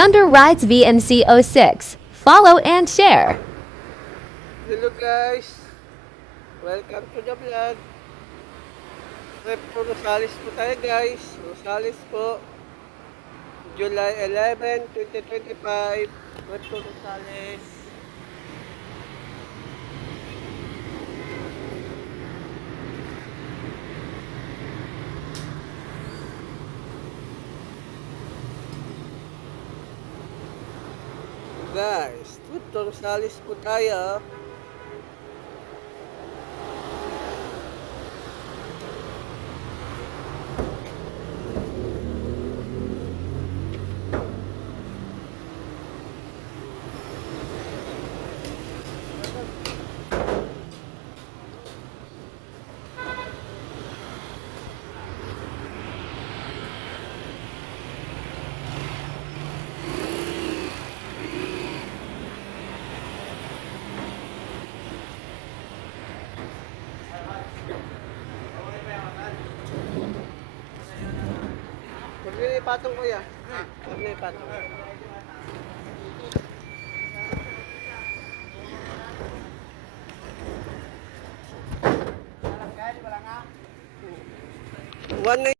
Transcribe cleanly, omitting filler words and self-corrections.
Thunder Rides VMC 06. Follow and share. Hello guys, welcome to the vlog. Trip po Rosales po tayo guys. Rosales po, July 11, 2025. Trip po Rosales. Guys, trip to Rosales po tayo. Huwag nyo ipatong kuya. Huwag nyo ipatong. One